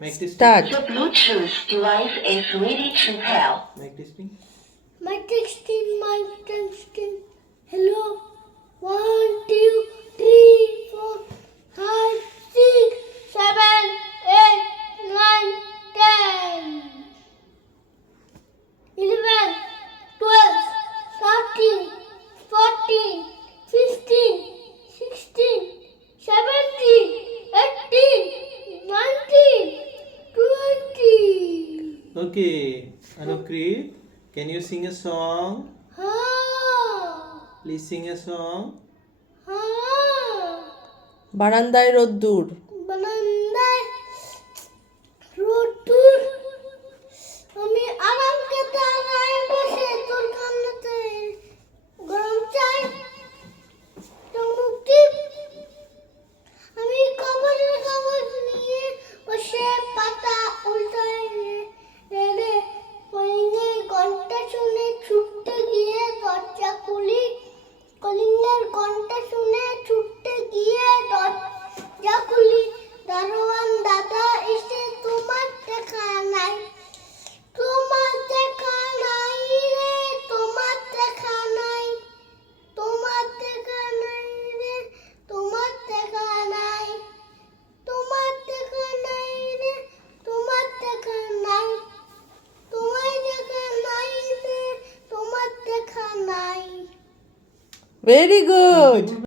Mic testing. Start. The Bluetooth device is ready to pair. Mic testing. Mic testing. Hello. 1, 2, 3, 4, 5, 6, 7, 8, 9, 10, 11, 12, 13, 14, 15, 16, 17, 18, 19, 20. Okay. Anukrit, can you sing a song? Please sing a song. বারান্দায় রোদ্দুর। বারান্দায় রোদ্দুর, আমি আরাম কেদারায় বসে তোর কান্নাতে গরম চাই চমুক টিপ, আমি খবরের কাগজ নিয়ে বসে পাতা উল্টায় রে কলিংয়ের ঘন্টা শুনে ছুটতে গিয়ে দরজা খুলি, কলিংয়ের ঘন্টা শুনে ছুটতে গিয়ে দরজা খুলি, দারোয়ান দাদা এসে তোমার দেখা নাই, তোমার দেখা নাই রে, তোমার দেখা নাই, তোমার দেখা নাই রে, তোমার দেখা নাই, তোমার দেখা নাই রে, তোমার দেখা নাই, তোমার দেখা নাই রে, তোমার দেখা নাই। Very good.